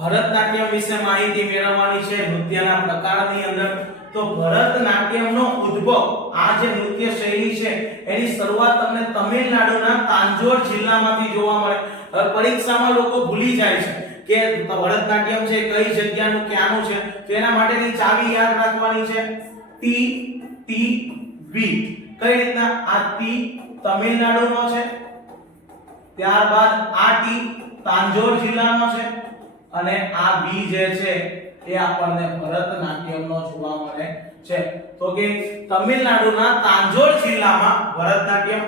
ભરતનાટ્યમ વિશે માહિતી મેળવવાની છે, નૃત્યના પ્રકારની અંદર. તો ભરતનાટ્યમનો ઉદ્ભવ આ જે નૃત્ય શૈલી છે, એની શરૂઆત તમને તમિલનાડુના તાંજોર જિલ્લામાંથી જોવા મળે. પરીક્ષામાં લોકો ભૂલી જાય છે કે ભરતનાટ્યમ છે, કઈ જગ્યાનું, ક્યાંનું છે. તો એના માટેની ચાવી યાદ રાખવાની છે. T T, V. કઈ રીતના? આ ટી તમિલનાડુનો છે. ત્યારબાદ આ ટી તાંજોર જિલ્લાનો છે. અને આ બી જે છે, એ આપણને ભરતનાટ્યમનો જોવા મળે છે. તો કે તમિલનાડુના તાંજોર જિલ્લામાં ભરતનાટ્યમ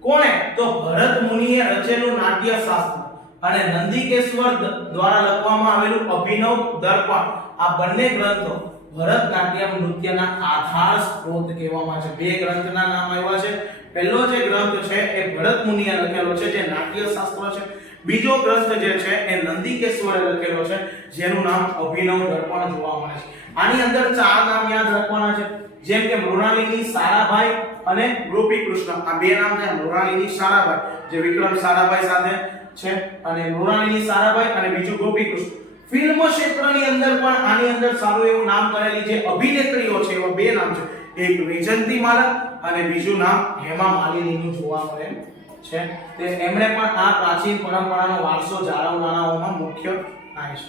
કોણે? તો ભરત મુનિએ રચેલું નાટ્ય શાસ્ત્ર અને નંદિકેશ્વર દ્વારા લખવામાં આવેલું અભિનવ દર્પણ. આ બંને ગ્રંથો ભરતનાટ્યમ નૃત્યના આધાર સ્ત્રોત કહેવામાં છે. બે ગ્રંથના નામ આવ્યા છે. પહેલો જે ગ્રંથ છે, એ ભરત મુનિએ લખેલો છે, જે નાટ્ય શાસ્ત્ર છે. બીજો ગ્રંથ જે છે, એ નંદિકેશ્વરે લખેલો છે, જેનું નામ અભિનવ દર્પણ જોવા મળે છે. આની અંદર ચાર નામ યાદ રાખવાના છે. જેમ કે મૃણાલિની સારાભાઈ અને ગોપી કૃષ્ણ. આ બે નામ છે મૃણાલિની સારાભાઈ, જે વિક્રમ સારાભાઈ સાથે છે, અને મૃણાલિની સારાભાઈ અને બીજું ગોપી કૃષ્ણ. ફિલ્મ ક્ષેત્રની અંદર પણ આની અંદર સારું એવું નામ કરેલી જે અભિનેત્રીઓ છે, એવા બે નામ છે. એક વૈજયંતી માલા અને બીજું નામ હેમા માલિનીનું જોવા મળે. છે. તે એમણે પણ આ પ્રાચીન પરંપરાનો વારસો જાળવનારાઓમાં મુખ્ય થાય છે.